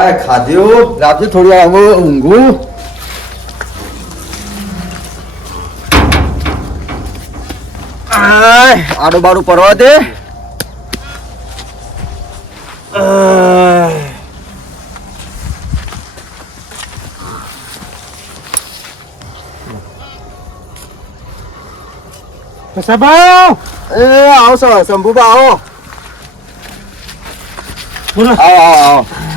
આ ખાધ્યું? લાવજો થોડી વાર હવે ઊંઘું. આડો બાડો પરવા દે. સભાઓ એ આવો આવો. આવો આવો આવો.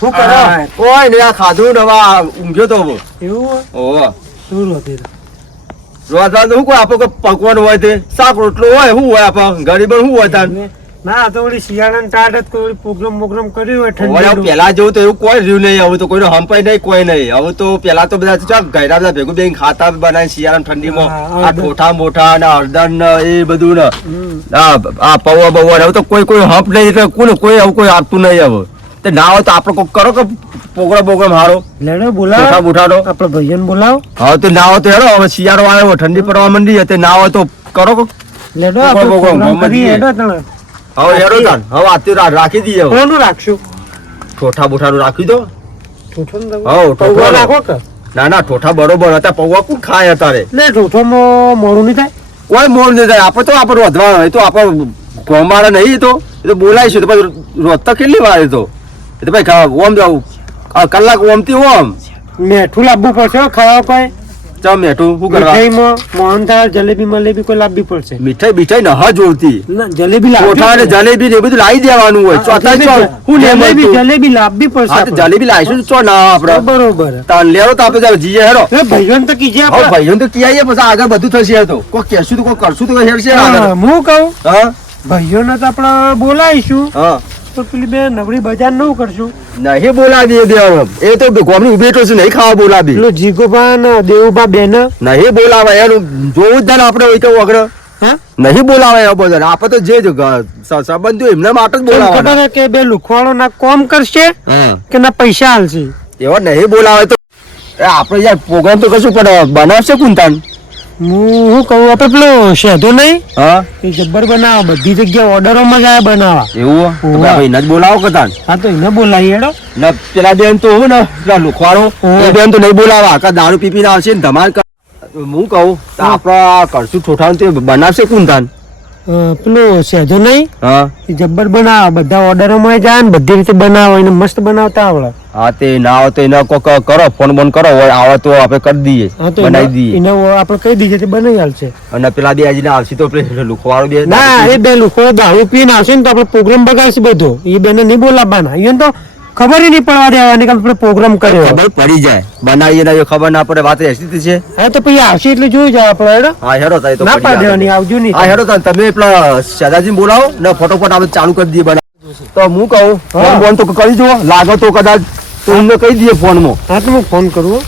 શું કરો. કોઈ નહીં આ ખાધું ને હવે આ ઊંઘ્યો તો. એવું ઓહો. શું રોતી રોજના તો શું કોઈ આપો કે પકવાન હોય તે? શાક રોટલો હોય શું હોય આપા? ગરીબ શું હોય તાન ના તો ઓલી શિયાળાની ટાટ જ કોઈ પ્રોગ્રામ પ્રોગ્રામ કર્યો હોય ઠંડી પેલા જેવું તો એવું કોઈ રહ્યું નહીં હવે તો કોઈનો હંપાઈ નહીં કોઈ નહીં. હવે તો પેલા તો બધા ચાલ ગયરા બધા ભેગું બેન ખાતા બનાવી શિયાળા ઠંડીમાં. આ ઠોઠા મોઠા ને હળદર ને એ બધું ને. આ પૌવા બૌવા ને હવે તો કોઈ કોઈ હંપ નહીં એટલે કોને કોઈ હવે કોઈ આપતું નહીં હવે. તે ના હોય તો આપણે કોક કરો કે પોગળો બોકડો મારો? લેડો બોલાવો. બોઠાનો આપણે ભાઈઓને બોલાવો. હવે તો ના હોય તો હેડો હવે શિયાળો આવ્યો ઠંડી પડવા માંડી તે ના હોય તો કરો કોક. લેડો આપણે. હેડો તણ. હવે હેડો તણ. હવે આતી રાખી દઈએ કોનું રાખશું? ઠોઠા બોઠાનું રાખી દો. ઠોઠો ને ને. નાખો કે? ના ના ઠોઠા બરોબર હતા પૌવા કોણ ખાય અત્યારે? લે ઠૂઠોમાં મોડું નહીં થાય? કોઈ મોર નહીં થાય. આપણે તો આપણે વધવાનું એ તો આપણે ગોમાળા નહીં તો. એ તો બોલાવીશું તો પછી રોધતા કેટલી વાર એ તો? તો ભાઈ ઓમ જાવ. કલાક ઓમતી ઓમ મેઠું લાવવું પડશે ખાવા કોઈ? ચા મેઠું શું કરવા? મીઠાઈમાં મોહનથાળ જલેબી મલેબી કોઈ લાવવી પડશે? મીઠાઈ મીઠાઈ નહ જોડતી જલેબી લાવવી જલેબી ને બધું લાવી દેવાનું હોય. ચોથા ચો હું જલેબી જલેબી લાવવી પડશે જલેબી લાવીશું ચો ના આપણે બરોબર. તાન લેરો તો આપણે જાવ જીએ હેરો. ભાઈઓને તો કીજે આપણે ભાઈઓ તો કિયાઈએ પછી આગળ બધું થશે તો. કોઈ કહેશું તો કોઈ કરશું તો હેરશે આગળ. હું કહું હા. ભાઈઓને તો આપણે બોલાવીશું. હા. તો પેલી બે નબળી બજાર ન કરશું. નહીં બોલાવી દેવાનું. એ તો ગોમની ઊભી તો નહીં ખાવા બોલાવી પેલો જીગોબા ને દેવુબા બેન. નહીં બોલાવે એનું જોવું જ આપણે હોય તો વગર નહીં બોલાવે એ બધા આપણે તો જે જ ગ- સ- સંબંધીઓ એમના માટે જ ખબર કે બે લુખવાડો ના કોમ કરશે કે ના પૈસા હાલશે? એવા નહીં બોલાવે તો. આપડે આપણે યાર પ્રોગ્રામ તો કશું પણ બનાવશે કુંતાન હું હું કહું આપણે પેલો શેધો નહીં? હા? એ જબ્બર બનાવો બધી જગ્યાએ ઓર્ડરોમાં જ આ બનાવા. એવું તો ભાઈ ન જ બોલાવો કતાન હા તો એને બોલાવી હેડો. ન પેલા બેન તો હું ને પેલા લુખવાડો. એ બેન તો નહીં બોલાવા. કા દારૂ પીપી ના આવશે ને ધમાલ હું કહું આપણા કરશું ઠોઠાણ તે બનાવશે કુંધાન પેલો શેધો નહીં હા. એ જબ્બર બનાવે બધા ઓર્ડરોમાં જાય ને બધી રીતે બનાવે એને મસ્ત બનાવતા આવડે. હા તે ના આવે તો એને કોક કરો ફોન બોન કરો હોય આવે તો આપણે કરી દઈએ બનાવી દઈએ. એને આપણે કહી દઈએ તે બનાવી આવશે અને પેલા બે આજે આવશે તો લુખવાળો બે ના એ બે લોકો દારૂ પીને આવશે ને તો આપણે પ્રોગ્રામ બગાડશે બધો. એ બેને નહીં બોલાવવાના. એને તો ખબર નહીં પડવા દેવાની કે આપણે પ્રોગ્રામ કર્યો. ખબર પડી જાય. બનાવીએ ના ખબર ના પડે વાત એસી છે. હા તો પછી આવશે એટલે જોઈ જાય આપણે હેડો. હા હેડો તારી તો ના પડી પાડ જાય. દેવાની આવજો નહીં. હા હેડો તમે પેલા સદાજી બોલાવો ને ફટોફટ આપણે ચાલુ કરી દઈએ બનાવ. તો હું કહું ફોન બોન તો કરી જુઓ લાગે તો કદાચ તો એમને કહી દઈએ ફોનમાં. હા તો હું ફોન કરું હો.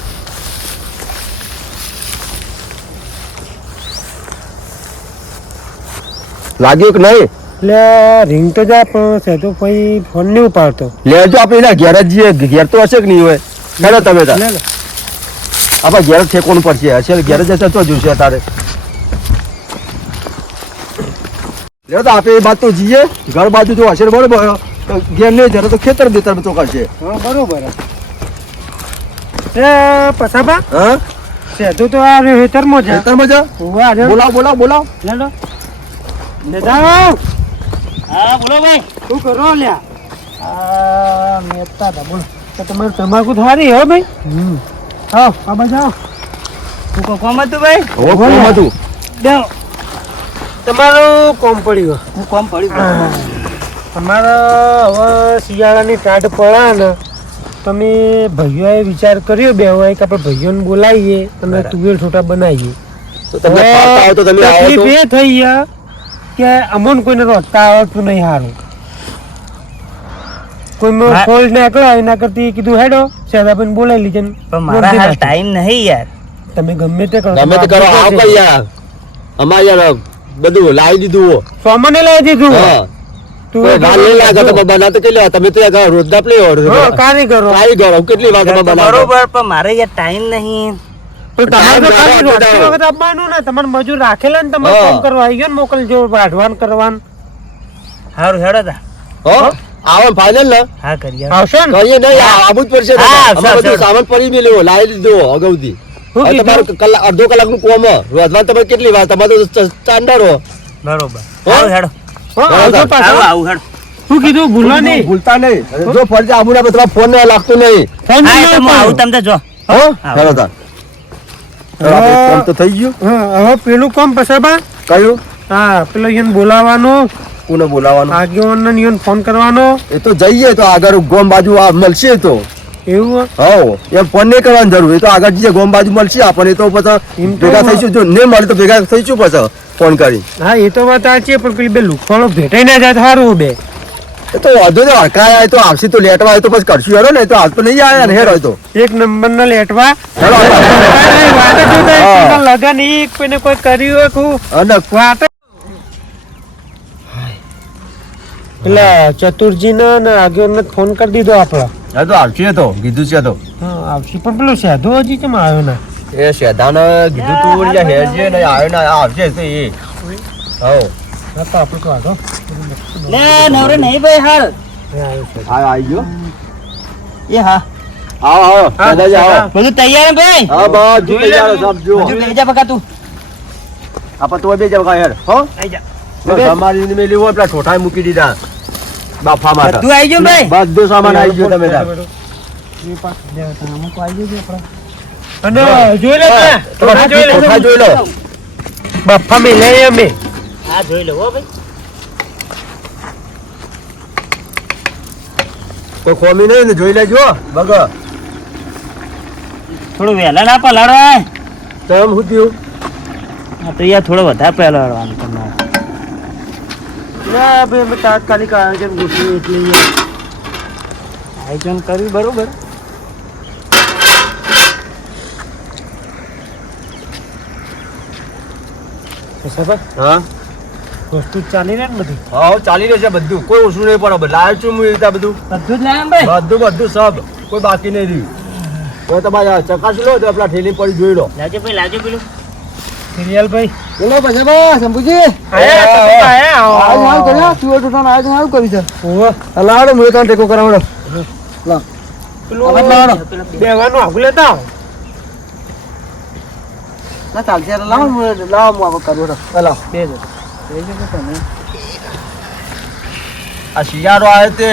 લાગ્યું કે નહીં? એટલે રિંગ તો જા પણ છે તો પછી ફોન નહીં ઉપાડતો. લેજો આપણે એના ઘેર જ ઘેર તો હશે કે નહીં હોય? હેડો તમે તાર લે લે. આપણે ઘેર જ ઠેકોનું પડશે. હશે ઘેર જ હશે તો જોશે તારે. લે તો આપણે એ બાજુ તો જઈએ. ઘર બાજુ જો હશે બરોબર. તો ઘેર નહીં જરા તો ખેતર બેતર તો કરશે બરોબર. એ પસાબા હા? સેધુ તો આ હેતરમાં છે જા. ઊભા રહો. બોલાવ બોલાવ બોલાવ. લે લો. દાદા હા બોલો ભાઈ. શું કરો લ્યા? આ હતા બોલો. તો તમારે તમાકુ થારી હો ભાઈ? આવો આ બાજુ તું કો કોમ હતું ભાઈ? ઓ કોમ હતું. બેહો. તમારું કોમ પડ્યું હું કોમ પડ્યું ગયો હવે શિયાળાની ટાઢ પડે ને તમે ભાઈઓએ વિચાર કર્યો બે હોય કે આપણે ભાઈઓને બોલાવીએ અને તુવેર છોટા બનાવીએ. તો તમે તકલીફ એ થઈ ગયા. કે અમોન કોઈને રોજતા આવડતું નહીં સારું કોઈ ફોલ્ટ ફોલ્ટ નીકળ્યો એના કરતી કીધું હેડો સેદાબેન બોલાવી લીધે પણ મારા હાલ ટાઈમ નહીં યાર. તમે ગમે તે કરો ગમે તે કરો આવ કઈ યાર. અમાર યાર બધું લાવી દીધું હો. સોમને લાવી દીધું હા. તું વાર નહીં લાગે તો બના તો વાર તમે તો રોજના પ્લે હા, કારીગરો. કારીગરો. કેટલી વાર બનાવો બરોબર પણ મારે યાર ટાઈમ નહીં. આપવાનું ને. તમારે મજૂર રાખેલા ને તમારે હા. કરવા આવી ગયો ને મોકલજો વાઢવાન કરવાનું. સારું હેડો હો? આવો ફાઇનલ ને. હા કરીએ આવશો ને? કહીએ નહીં આ જ પડશે હા, તમારે. આવશે, અમારે બધું સામાન પડી મેલ્યો લાવી દીધો અગાઉથી. શું હવે કીધું? તમારું કલાકનું કોમ વધવા તમે કેટલી વાર? તમારે તો સ્ટાન્ડર્ડ હો. બરોબર. હેડો. આવું હેડો. શું કીધું? ભૂલો નહીં? ભૂલતા નહીં. જો ફરજે ફોન લાગતું નહીં. ફોન આવું તમને જો. હો? હા. તાર ચાલો, આપણે કામ તો થઈ ગયું. હા, હવે પેલું કોમ પસાબા કયું? હા પેલો યન બોલાવવાનો. કોને બોલાવવાનું? આગેવાન ને યન ફોન કરવાનો. એ તો જઈએ તો આગળ ગોમ બાજુ આ મળશે તો. એવું હો એમ ફોન નહીં કરવાની જરૂર. એ તો આગળ જઈએ ગોમ બાજુ મળશે આપણને. તો પછી ભેગા થઈશું. જો નહીં મળે તો ભેગા થઈશું પછી ફોન કરી. હા એ તો વાત સાચી પણ પેલી બે લુખવાનો ભેટાઈ ના જાય સારું બે. એ તો વાંધો નહીં અડકાય તો આવશે તો લેટવા આવે તો પછી કરશું. હેડો ને તો હાલ તો નહીં આવ્યા ને હેડ તો. એક નંબર ના લેટવા લગન એક કોઈને કોઈ કર્યું હતું વાત પેલા ચતુરજી ને આગેવાન ફોન કરી દીધો આપડે. હા તો આવશે તો કીધું છે તો. હા આવશે. પણ પેલો સાધુ હજી કેમ આવ્યો ને? એ શેધાને કીધું તું છે ને આવ્યો ને આવશે તો એ હો હા તો આપણે તો લે નવરે નહીં ભાઈ હાલ. હા આવી ગયો એ હા. આવો આવો. હા, દાદાજી આવો. બધું તૈયાર ભાઈ? હા બસ જો તૈયાર સબ જો હજુ બેજા પકા તું. આપા તો બે પકા હેડ હો. આઈ જા. તમારી અમારી મેલી હોય પેલા છોટાએ મૂકી દીધા. બાફા માં તું આવી ગયો ભાઈ? બધું સામાન આવી ગયો તમે તાર અને જોઈ લે જોઈ લે જોઈ લો. બફા મેં લઈ અમે. હા જોઈ લો હો ભાઈ. કોઈ ખોમી નહીં ને જોઈ લેજો બગ થોડું વહેલા ના પલાડો તો એમ શું થયું? હા તો યાર થોડો વધારે પલાળવાનું તમારે ના ભાઈ અમે તાત્કાલિક આયોજન ગોઠવ્યું એટલે આયોજન કર્યું બરોબર. હા? વસ્તુ ચાલી રહે ને બધી? હા ચાલી રહેશે બધું. કોઈ ઓછું નહીં પડે. લાવ્યો છું હું રીતે બધું. બધું જ લાયા ભાઈ? બધું બધું સબ. કોઈ બાકી નહીં રહ્યું. કોઈ તમારે ચકાસી લો તો પેલા ઠેલી પડી જોઈ લો. લાજો ભાઈ લાજો પેલું. સિરિયલ ભાઈ? બોલો પછી બા શંભુજી આયા તો આયા, આયા. આજ હાલ આવો. કર્યા તુવેર ટોટાનું આયોજન સારું કર્યું છે. ઓહો. લાવડો મુએ તને ટેકો કરાવડો પેલું અવાજ લાવડો. આગું લેતા ના ચાલશે લાવો લાવો હું આપણે કરું હલો બે જણ. આ શિયાળો આવે તે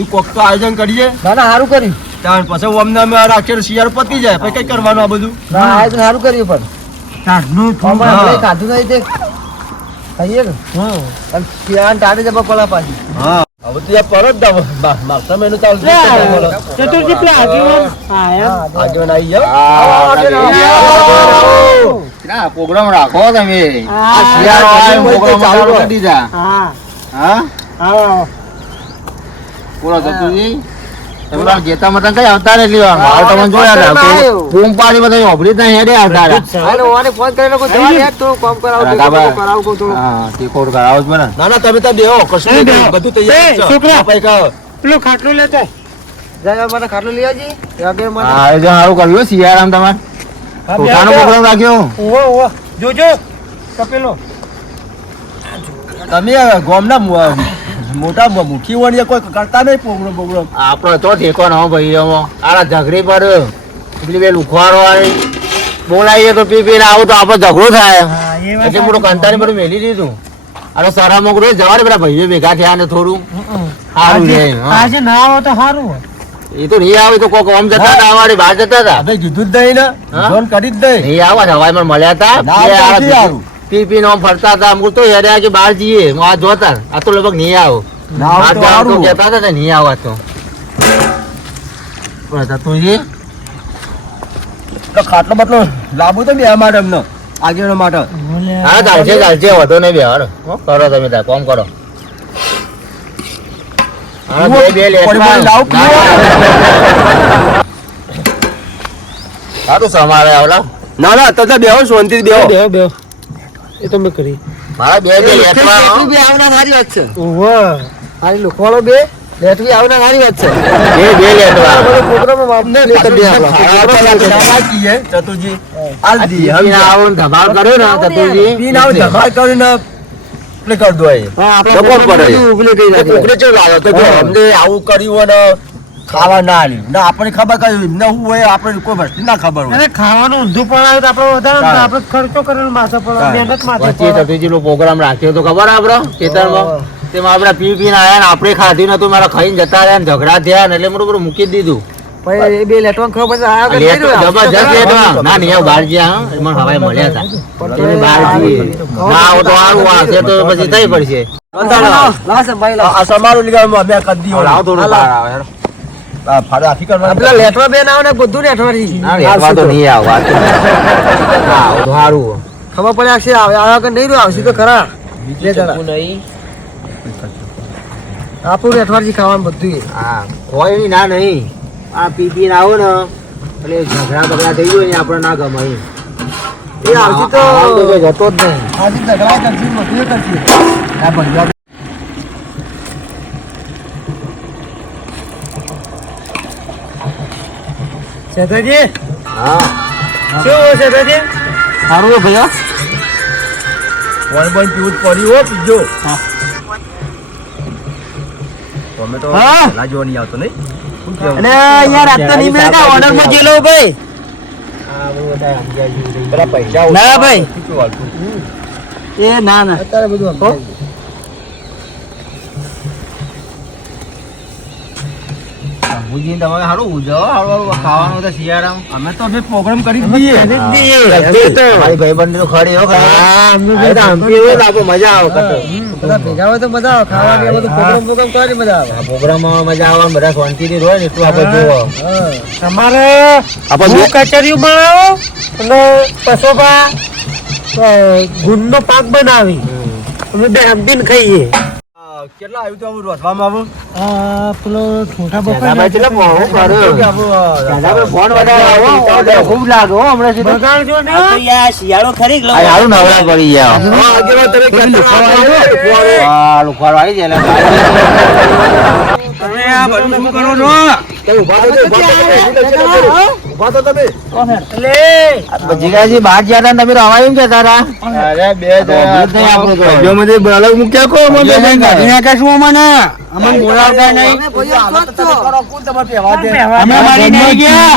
એ કોક તો આયોજન કરીએ. ના ના સારું કર્યું ત્યાર પછી અમને અમે રાખીએ શિયાળો પતી જાય. પછી કઈ કરવાનું આ બધું? ના આયોજન સારું કર્યું પણ. તારનું થોડું. કાઢું નહીં તે. કહીએ હા. અને જવા પડે પાછી. હા. હવે તો પરત દાવ માગતા મહિનો ચાલુ પેલા આગેવાન આયા. આવી જાઓ ના પ્રોગ્રામ રાખો તમે આ શિયાળો આવે પ્રોગ્રામ ચાલુ ચાલુ કરી દીધા હા હા આવો. બોલો સતુજી તમે જેતા મતન કઈ આવતા નથી હાલ તમને જોયા હતા બૂમ પાડી બધા ઓભરી જ નહીં હેડે આવતા રહ્યા. ઓને ફોન કરીને કોઈ જવા દે થોડું કામ કરાવું રાધાબા. કરાવું થોડું હા તે કરાવો જ બને ના ના તમે ત્યાં બેહો કશું. બધું તૈયાર છે. છોકરા. આ પેલું ખાટલું લેતા આય. જાય મને ખાટલું લઈ આવજી આગળ મને હા એ જો સારું કર્યું હો તમારે પોતાનો પ્રોગ્રામ રાખ્યો? ઓહો, ઓહો. જોજો કપેલો. તમે ગોમના મોટા મ- મુખી વણીએ કોઈ કરતા નહીં પ્રોગ્રામ પ્રોગ્રામ? આપણો તો ઠેકો ન ભાઈ એમાં આરા ઝઘડી પર એટલી બે લુખવારો આવી. બોલાવીએ તો પી પીને આવું તો આપણે ઝઘડો થાય. પછી એટલે મોટું કંટાળી બધું મેલી દીધું. અરે સારા મોકરો જવા દે પેલા ભાઈઓ ભેગા થયા ને થોડું. સારું આજે આજે ના આવો તો સારું હોય. એ તો નહીં આવે તો કોક જતા હતા અમારી બહાર જતા હતા. કીધું જ નહીં ને. ફોન કરી જ નહીં નહીં આવા હવાઈમાં મળ્યા હતા. પી પી આમ ફરતા હતા. અમુક તો હેર્યા કે બહાર જઈએ. હું આ જોતા. આ તો લગભગ નહીં આવો. ના આવે આ તો. કહેતા હતા નહીં આવવા તો. તો ખાટલો બટલો લાંબુ તો બે માટે અમને આગળ માટે. હા ચાલશે ચાલશે વધો નહીં બે કરો તમે કોમ કરો. હા, બે બે પડી લાવ, ના, ના. સારું સમારે આવલા ના ના તમે બેહો શાંતિ બેહો. બેહો બેહો. એ તો મેં કરી. મારા બે બે. લેટવી બી આવના સારી વાત છે. ઓહો હારી લુખવાળો બે લેટવી આવના સારી વાત છે. બે પ્રોગ્રામ ચતુજી. આલ દી આવો ને ધમાલ કર્યો ને સતુજી. પીને આવો ધમાલ કરીને ઉપલી કરી દો એ હા, આપણે કોણ કરે? ઉગલી કરી તો લાગે? તો અમને આવું કર્યું અને ને ખાવા ના આલ્યું. ના આપણને ખબર કઈ એમને શું હોય આપણે કોઈ વસ્તુ ના ખબર હોય. ખાવાનું ઊંધું પણ આવે તો આપણે વધારે આપણે ખર્ચો કરેલો માથે પડે મહેનત માથે વચ્ચે પડે. તપીજીનો પ્રોગ્રામ રાખ્યો તો ખબર આપડે ખેતરમાં? તેમાં આપણે પી પીને આયા ને આપણે ખાધું નતું મારા ખાઈને જતા રહ્યા ને ઝઘડા થયા ને એટલે મોટું બધું મૂકી દીધું. પછી બે લેટવાન ખબર પડ્યા આ. જબરજસ્ત ના મળ્યા હતા. ના આવો તો સારું વાંચે તો પછી થઈ પડશે. લાવો સંભાળી લાવો. આ સમારું લીધા અમે કરી દીધું થોડું બહાર આવે હેડો. લેટવા બેન આવે ને બધું નહીં આવો આ તો- ના, આવો તો સારું ખબર પડે છે, આવે આ વખત નહીં રહ્યું, આવશે તો ખરા. આપણું લેટવાથી ખાવાનું બધું હા કોઈ ના નહીં. આ પી પીને આવો ને એટલે ઝઘડા બગડા થઈ ગયો ને આપણે ના ગમે એ આવતી તો જતો જ નહીં. આજે ઝઘડા કરશે મજૂર કરશે. આ ભંગાર શેઠાજી હા. શું હોય સારું છે ભૈયા વન વન પીવું જ પડ્યું હો. પીજો તમે તો હા? પહેલા આવતો નહીં? અને યાર આજ તો નહીં મળે કાં? ઓર્ડરમાં જેલો ભાઈ આ ના, ભાઈ. એ ના ના અત્યારે બધું બાપુજી, તમારે સારું ઉજવો સારું ખાવાનું તો શિયાળામાં. અમે તો અમે પ્રોગ્રામ કરી દઈએ. મારી ભાઈબંધ તો ખરી હો મજા આવે બધા ભેગા હોય તો મજા આવે. ખાવાની આ બધું પ્રોગ્રામ પ્રોગ્રામ કરવાની મજા આવે. આ પ્રોગ્રામમાં મજા આવે બધા શાંતિથી રહો ને એટલું આપણે જોવો. તમારે આપણે કચેરીઓ બનાવો અને પસોપા ગુંદનો પાક બનાવી. અમે બે હંપીને ખાઈએ. કેટલા આવ્યું તો રોધવામાં આવું? પેલો ઠોઠા દાદાભાઈ કેટલા મોડું કર્યું. ફોન વધારે ખૂબ લાગે હમણાં સુધી. બગાડજો ને. શિયાળો ખરી આ સારું નવરા પડી ગયા. હા, આગેવાન તમે. આ આવી જાય તમે આ બધું શું કરો છો? ઊભા થો તમે જીગાજી બહાર ગયા હતા તમે રવા એમ કહેતા હતા અરે બે ભાઈઓમાંથી અલગ મૂક્યા કો અમે કાઢી નાખ્યા શું અમને અમને બોલાવતા નહીં અમે ભાઈઓ આવો જ મરી નહીં ગયા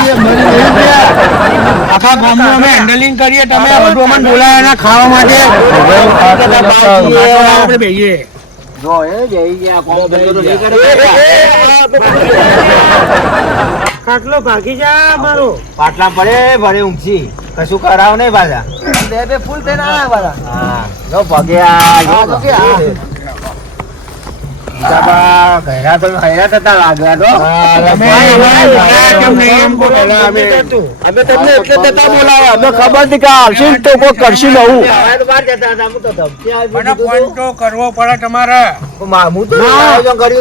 આખા ગામનું અમે હેન્ડલિંગ કરીએ તમે બધું અમને બોલાયા ના ખાવા માટે આપણે બેહીએ જો એ જઈ ગયા કોણ કરે. ખાટલો ભાગી જા મારો. પાટલા પડે ભરે ઊંઘી. કશું કરાવ નહીં પાછા. બે બે ફૂલ થઈને આવ્યા બધા હા જો ભગ્યા જો.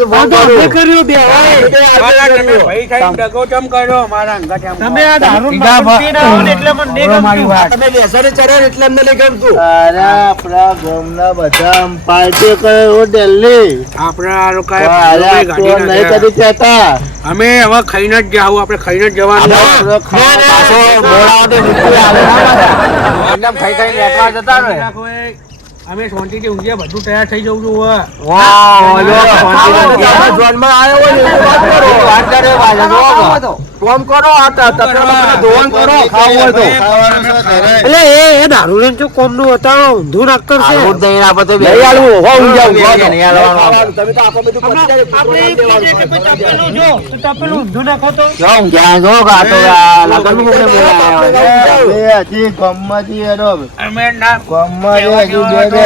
બાબા, એટલે મને તમે અરે આપણા ગામના બધા પાર્ટી કર્યો દિલ્હી આ લોકો અમે હવે ખાઈને જ જાવ આપણે ખાઈને જ જવાનું. એકદમ ખાઈ ખાઈને જતા ને અમે શાંતિથી ઊંઘીએ બધું તૈયાર થઈ જવું છું વાહ, જો શાંતિથી જોનમાં આવ્યો હોય ને વાત કરો વાત જો ફોન કરો આ ત- તપેલામાં ધોવાણ કરો ખાવું હોય તો એટલે એ એ દારૂ લઈને જો કોમનું હતા ઊંધું નાક છે આવું જ નહીં, આપણે તો નહીં આલવું, હો, નહીં આલવાનું તમે તો આખો બધું પતી જાય, આપણે તપેલું જો તો તપેલું ઊંધું નાખો તો જો ઊંઘ્યા, જો આ તો બોલાયા. અમે ના અમે જો બેઠા હતા. એ, જો, બાટલો, એ. છોડને ક્યારે? જોજો, આ ઉંમર થઈ વાગ્યા તો. જીગાભા, જીગાભા. જો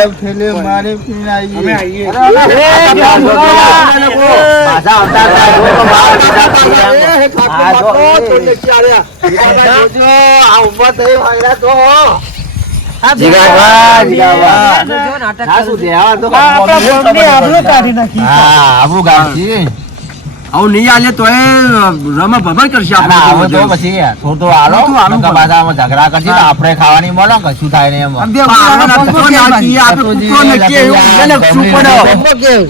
નાટક આ શું છે? આ તો આ આપણા ગામ છે. આવું નહીં આલે તો એ રમા ભમા કરશે આપણે આવો તો પછી થોડું આલો થોડું આલો નકર પાછા ઝઘડા કરશે તો આપણે ખાવાની મળો કે શું થાય કૂતરો ને, એમ.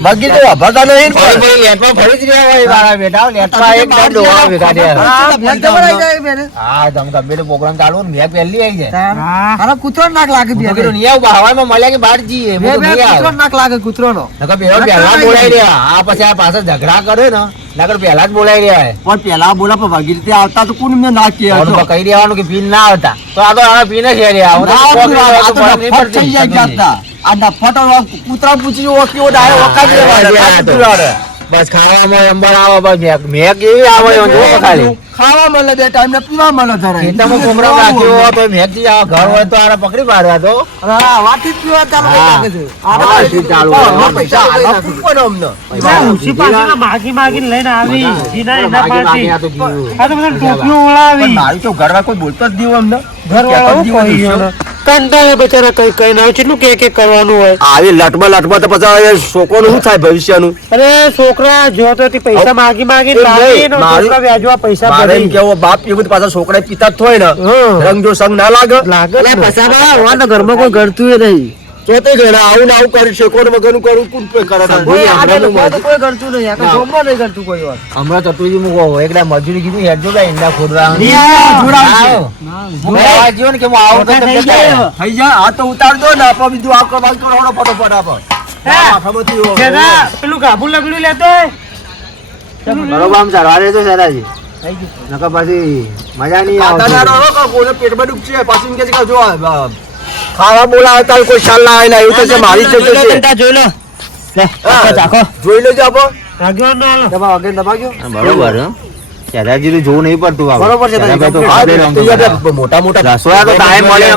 બગી? તો વાપરતા નહીં ફરી પણ. ફરી જ રહ્યા હોય. મારા બેટા લેટમાં એક દમ ડોહા ભેગા થયા. આ ભેંસ તો ભરાઈ જાય બેને. હા જમ ગમે પ્રોગ્રામ ચાલુ ને મેં પહેલી આવી જાય. તાર. કૂતરો નાક લાગે બે કીધું નહીં આવું હવામાં મળ્યા કે બહાર જઈએ. કૂતરો નાક લાગે કૂતરોનો. નકર પેલો પહેલા બોલાઈ રહ્યા. આ પછી આ પાછળ ઝઘડા કરે ને. નકર પહેલા જ બોલાઈ રહ્યા છે. પણ પહેલા બોલા પણ ભાગી રીતે આવતા તો કોણ ના કહે કહી દેવાનું કે પીન ના આવતા તો આ તો આ પીને છે રહ્યા આ રહ્યો નફટ કૂતરા પૂછી ઓળખી ઓળખ ઓકા ઓળખાય આ. બસ ખાવામાં અંબર આવે બસ મેક મેક એવી આવે એમ જોવો ખાલી. ખાવા મળે બે ટાઈમ ને પીવા મળે ધરાય. તમે પ્રોગ્રામ રાખ્યો હોય તો મેક જી આવે ઘર હોય તો આને પકડી પાડવા દો. હા આ વાટી પીવા ચાલુ લાગે છે. આ વાટી ચાલુ હા, પૈસા આલા ફૂંકવાનો અમને. ઉસી પાછળ માગી માગી લઈને આવી જીના એના પાસે આ તો. આ બધા ટોપીઓ ઓળાવી. મારું તો ઘરવા કોઈ બોલતો જ નહીં અમને. ઘરવાળા હું કંટાળે બચારા કઈ કઈ ના કેટલું કે કે કરવાનું હોય. આવી લટમાં લટમાં તો પછી છોકરોનું શું થાય ભવિષ્યનું? અરે છોકરા જો તો પૈસા માગી માગી છોકરા વ્યાજવા પૈસા મારે કેવો બાપ એવું પાછા છોકરા પિતા જ થોય ને. હા. રંગ જો સંગ ના લાગે. લાગે. પૈસા ઘરમાં કોઈ ગળતું નહીં. તો ઘડા આવું આવું કરી શકો ને વગરનું કરું કોણ કોઈ કરે કોઈ જોઈએ આગળ હમણાંનું તો કોઈ ગળતું નહીં આખા ગામમાં નહીં કરતું કોઈ વાર હમણાં ચતુજી મૂકો એકડા મજૂરી કીધું હેડ ભાઈ ઈંડા ખોદવા. હું. ને કે હું આવું તો થઈ જાય. આ તો ઉતારજો ને આપો બીજું આ કરવા કરો ફટોફટ. માથામાંથી પેલું ગાભું લગડ્યું લેતો. બરોબર આમ ચાલવા દેજો સેરાજી નકર પછી મજા નહીં કાંટાના આવે રહો કે કોઈને પેટમાં દુખશે, પાછું કહે છે કે જો આ, આ, ખાવા બોલાવે તારે કોઈ શાલ ના આવે ને એવું થશે મારી જ જોઈ લો છે જોઈ લો. જોઈ લેજો આપો બરોબર જોવું નહીં પડતું બરોબર છે, તો તો. મોટા મોટા તો ટાઈમ મળે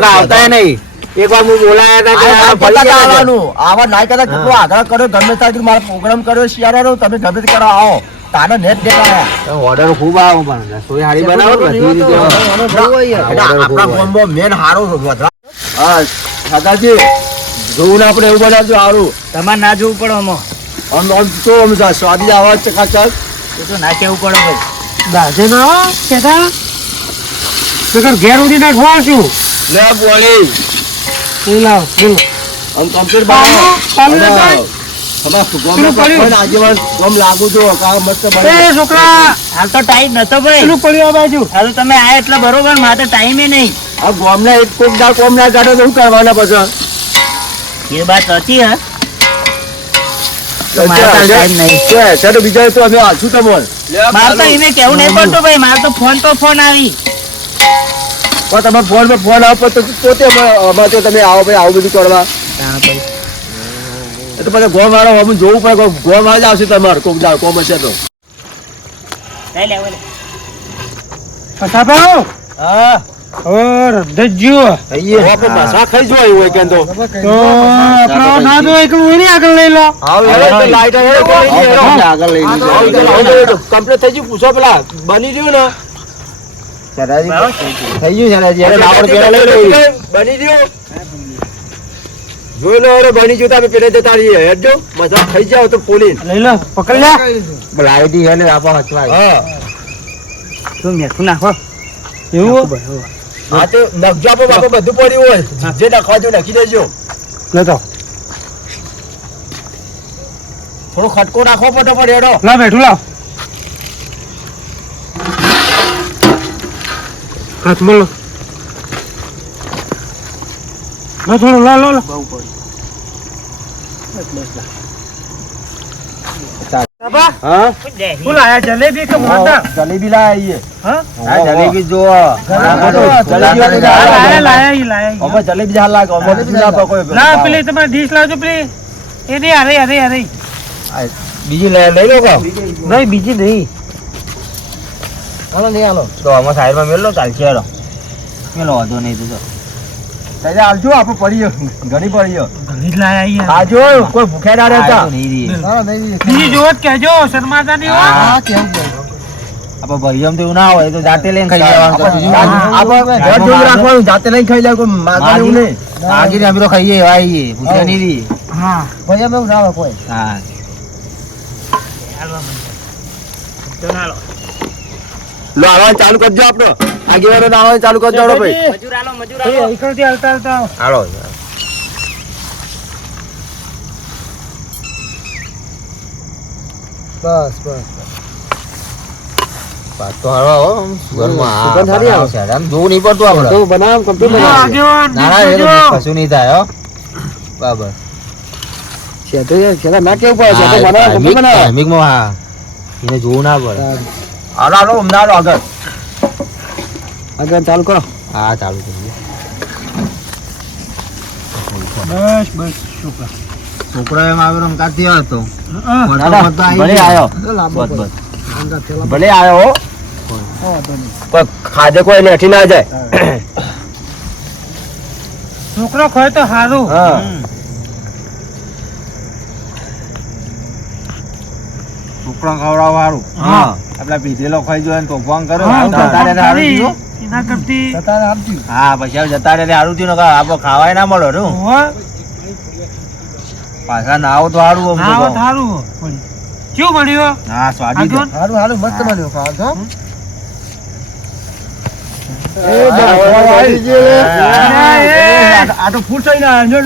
નહીં એક વાર હું બોલાયા હતા. આવવાનું. આવા ના કેટલો આગ્રહ કર્યો ગમે ત્યાંથી મારો પ્રોગ્રામ કર્યો શિયાળાનો તમે ગમે તે કરો આવો તાને નેટ દેખાયા ઓર્ડર ખૂબ આવે પણ રસોઈ હારી બનાવો બધી રીતે આનો જવું હોય યાર. એટલે આપણા ગામમાં મેન હારો હા દાદાજી જોવું ને આપણે એવું બનાવજો હારું. તમારે ના જોવું પડે આમાં. આમ આમ તો આમ જા સ્વાદી આવાજ ચકાચક એ તો ના કેવું પડે ભાઈ. દાજે ના છેડા. નકર ઘેર ઉડી નાખવા છું લે બોલી એ લાવ, લો. આમ કમ્પ્લીટ પાલો, પાલો અને લેતા. તમારા ગામમાં પેલું પડ્યું. કોઈ આગેવાન ગામ લાગુ જો કા મસ્ત એ બને છોકરા. હાલ તો ટાઈમ નતો ભાઈ. પડ્યો બાજુ. હાલ તમે આ એટલે બરોબર મારે ટાઈમે નહીં. આ ગામના એક કોક દા કોમ કાઢો તો શું કરવાના પછી. એ વાત હતી હા. તો મારે તો બીજા અમે મારે એને કેવું નહીં પડતું ભાઈ મારે તો ફોન તો ફોન આવી. પણ તમે ફોન પર ફોન આવો તો પોતે અમે- અમારે તો તમે આવો ભાઈ આવું બધું કરવા. હા ભાઈ. તો પછી ગોમ વાળો અમને જોવું પડે ગોમ વાળા જ આવશે તમારે કોક દા કોમ હશે તો. પછા હા. બની ને? થઈ ગયું. લઈએ. બની ગયું. જોઈ લો અરે બની ગયું તો આપણે પેલા જતા રહીએ. હેડજો મજા થઈ જાવ તો પોલીસ લઈ લો પકડ લે. લાઈટી હે ને આપા હચવાય. હા. તું મીઠું નાખો. એવું હા તો નખજો બાપો બધું પડ્યું હોય. જે નાખવા જો નાખી દેજો. લેતો થોડો ખટકો નાખવો ફટાફટ એડો લા બેઠું લાવ. હાથમાં લો લો થોડો લા લો લો બાબા, હા શું લાયા જલેબી કે મોટા જલેબી જો જલેબી હાલ લાગે ના પેલી તમારે ડીશ લાવજો પેલી. એ અરે અરે અરે બીજી લઈ લઈ લો નહીં બીજી નહીં. હાલો નહીં હાલો તો આમાં સાઈડમાં મેલો ચાલશે હેડો. મેલો વાંધો નહીં તું તો તાજા આલજો આપણે પડી ઘણી પડી ઘણી જ લાયા ઈ જો કોઈ ભૂખ્યા ના રહેતા. આ. બીજી જો કેજો શર્માતા હા, કેમ કેવું. આપણે ભાઈઓમ તો એવું ના હોય તો જાતે લઈને ખાઈ લેવાનું. આપણે ઘર જેવું રાખવાનું જાતે નહીં ખાઈ જાય કોઈ માગવાનું એવું નહીં. માગીને અમે તો ખાઈએ એવા આવીએ ભૂખ્યા નહીં રહી હા. ભાઈ એવું ના હોય કોઈ. હા. લો લો ચાલુ કરજો આપણો આગેવાનો આવવાનું ચાલુ કરી હેડો ભાઈ. મજૂર આલો મજૂર ભાઈ, આલો અહીંકણથી હાલતા હાલતા. હાલો. બસ બસ વાત તો હારો હો. સુગરમાં આ સુગંધ સારી આવે. બનાવશે. આમ જોવું નહીં પડતું આપણે. તો બનાવ કમ્પ્લીટ બનાવ. આગેવાન, ના ના એ તો જોજો. કશું નહીં થાય હો. બરાબર. છે તો ના કેવું પડે? છે તો બનાવ કમ્પ્લીટ બનાવ. ટાઈમિંગમાં હા. એને જોવું ના પડે. હાલો હાલો અમદાવાદ આગળ. આગળ ચાલુ કરો. હા ચાલુ કરીએ બસ બસ છોકરા. છોકરો એમ આવ્યો રમકાતી હતો ભલે આવ્યો. તો બસ બસ. ભલે આવ્યો પણ ખાધે કોઈ લેઠી ના જાય. છોકરો ખોય તો સારું હા. છોકરો ખવડાવવા સારું હા. આપડા પીધેલો ખાઈ હારું રહે તો ફોન કરો એના કરતી. હા પછી હવે જતા તો હારું થયું ને ખાવાય ના મળો રું. પાછા ના આવો તો હારું આમ તો ના કહો. હોત સારું હો. વળી. કેવું મળ્યું હા? સ્વાદી? હારું હારું મસ્ત મળ્યો ખાવા આ તો ફૂટ થઈ ના આવી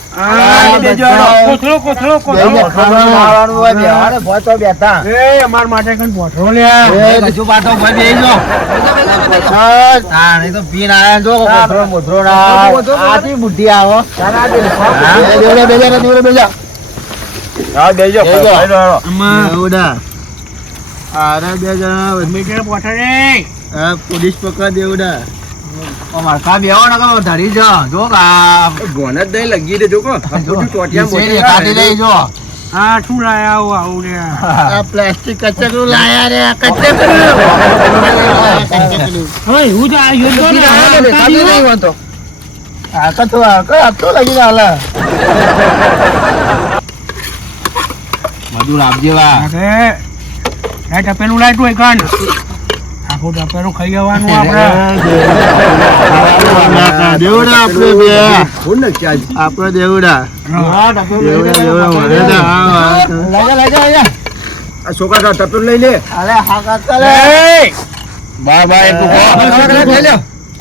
તો. લાવો, દેવો દેવડા હમણાં મોઢા આ એને પણ બોલાવી ખાવાનું આવ્યો કરો કમાં, એ લઈ. આ તો આ જ. અરે બરોબરનું ખાઈ જતા રહેજો. અરે બરોબરનું ખાઈએ પછી આ લોકોની વાત વે-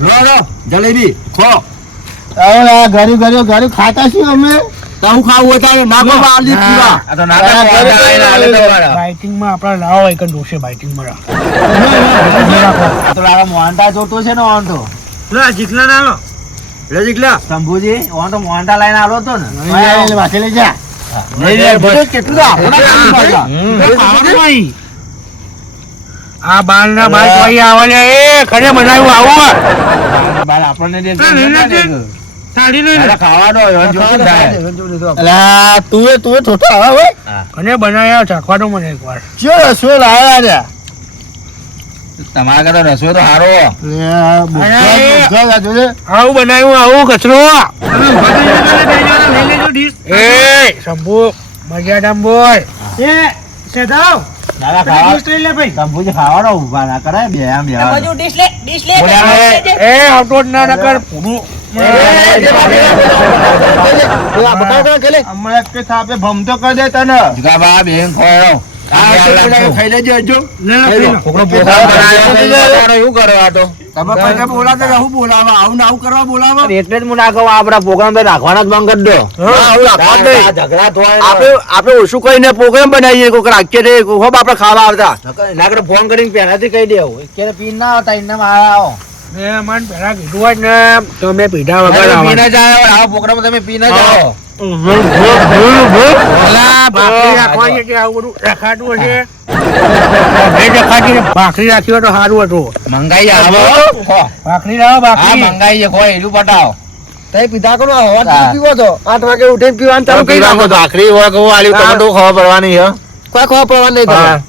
ને જલેબી ખો ઘરે ઘરે ઘરે ખાતા શું અમે તાવું ખાવું હોય નાખો બાલી પીવા આ તો આલે તમારા. બાઇટિંગમાં આપણા લાવો એક જ બાઇટિંગમાં રાખ. તો મોહનતા જોતો છે ને ઓન તો લો જીકલા ના લો લે જીકલા શંભુજી ઓન તો મોહનતા લઈને આલો તો ને. વાંચી લઈ જા. આ બાલ ના બાલ એ ખરે બનાવ્યું આવું આપણને છોટો આવે હોય કને બનાવ્યા ચાખવા દો મને એકવાર શું શું લાવ્યા રે તમારા કરતા રસોઈ તો સારો આવું બનાવ્યું આવું કચરો એ શંભુ મર્યાદામ બોલ એ સેધાવ ભમતો કરી દે તને ખાઈ લેજો શું કરો આ તો તમે પૈસા બોલાતા રહો, બોલાવા આવું ને આવું કરવા બોલાવા. એટલે જ હું ના આપડા પ્રોગ્રામ રાખવાના જ બંધ કરી દો. હા, આવું રાખવા જ નહીં. આ ઝઘડા થોય આપણે આપણે ઓછું કહીને પ્રોગ્રામ બનાવીએ કોઈક રાખીએ તે હોપ આપણે ખાવા આવતા. ના ફોન કરીને પહેલાથી કહી દેવું કે પીન ના આવતા એમને મારા આવો. મેં મને પહેલા કીધું હોય ને તમે પીધા વગર. પીને જાય આ પ્રોગ્રામ તમે પીને જ પેલા ભાખરી ભાખરી રાખી હોય તો સારું હતું. મંગાઈ આવો. ભાખરી લાવો ભાખરી મંગાઈ છે કોઈ એલું પટાવ. તઈ પીધા કરો હવા પીવો તો આઠ વાગે ઉઠીને પીવાનું ચાલુ કરી નાખો. તો આખરી હોય કે હું આલ્યું તમને ખબર પડવાની કોઈ ખવા નહીં હા.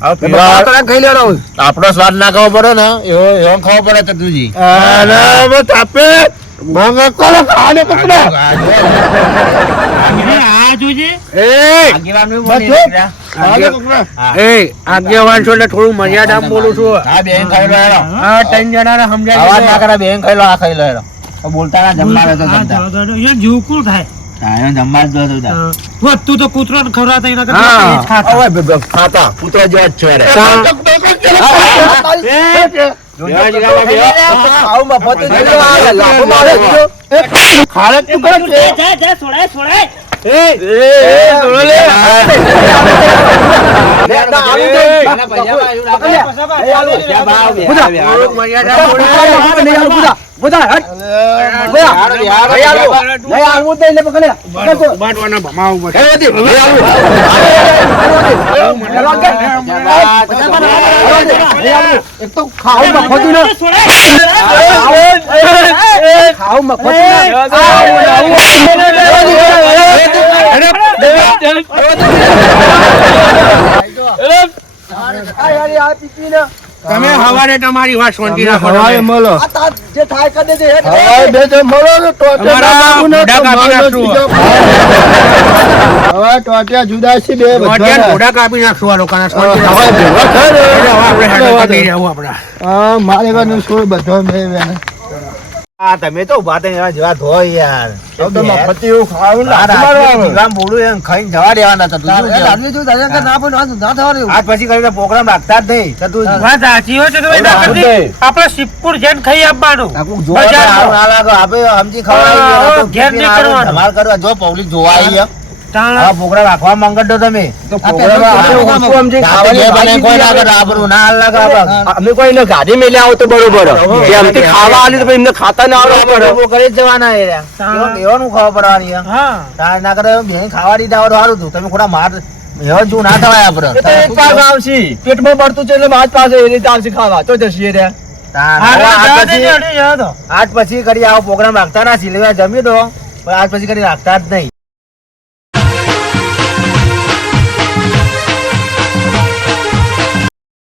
ખાવા લેવાનો આપણો સ્વાદ ના ખબર પડે ને એવો એવો ખબર પડે ચતુજી આ જોજે. આગેવાનું બોલી બધું? રહ્યા. એ આગેવાન છો એટલે થોડું મર્યાદામાં બોલું છું. હા બેન ખાઈ લો હેરો. આ ત્રણ જણાને અવાજ ના કરે બેન ખાઈ લો આ ખાઈ લો હેરો. તો બોલતા ના જમવા તો જમતા. કૂતરો ને ખવડાવતા એના કરતા ખાતા. જેવા જ છે રે. બેવા જીગામાં બેવા. આવું મફત જ દીધો, આ લાભમાં આવે દીધો. ખાલે તું કરે છે? જા જા છોડાય છોડાય એ, એ, જોડો લે. લે, તો- આના પૈસામાં આવ્યું રાખો. પૈસા ભાવ બે, બધા. બે, હાલો. મર્યાદામાં બોલું. આપણે નહીં આવું, હવારે તમારી વાત બધા. રાખો હાલો, મળો જે થાય નહીં આવું જ નહીં, લે પકડ લે. પકડ તો. બાટવાના ભમાવું પડે. કઈ નથી. નહીં આવું. હેલો, કે? એક તો ખાવું મફતી ન. ખાવું મફતી તમે હવારે તમારી વાત શાંતિ રાખો તમે. આ તાર કાપી થાય કરી દેજે, હા તમારા મોઢા કાપી નાખશું. મોઢિયા મોઢા કાપી નાખશું આ તમે તો ઊભા થઈને એવા જેવા ધોય યાર મફતી એવું ખાવું રાત્રે બોલું એમ ખાઈને જવા દેવાના હતા. તું? લાડવી જોઈ દાદા કે ના પણ ના થવાનું આજ પછી કરીને પ્રોગ્રામ રાખતા જ નહીં તો તું વાત સાચી હોય છે કે ભાઈ ના કરતી? આપણે શિવપુર જેન ખાઈ આપવાનું આખું જોવા તો ના લાગે. આપણે સમજી ખવડાવી તો ઘેર નહીં કરવાનું. ધમાલ કરવા જો પબ્લિક જોવા આવી રાખવા માંગો તમે. અમે કોઈ ને ગાડી મેલ્યા આવો તો બરોબર. એમથી ખાવા આલી તો એમને ખાતા ના આવડે કરી જવાના એ રહ્યા. હા. એવા- એવાનું ખાવા પડવાની છે. હા. ના કરે બેન ખાવા દીધા હોય સારું હતું. તમે ખોટા માર એવા ના થવાય આપણે એક પાક આવશે. પેટમાં પડતું છે એટલે માજ પાસે એ રીતે આવશે ખાવા. તો જશે રે. આજ પછી. આજ કરી આવો પ્રોગ્રામ રાખતા ના સિલેવા જમી દો. પણ આજ પછી કરી રાખતા જ નહીં.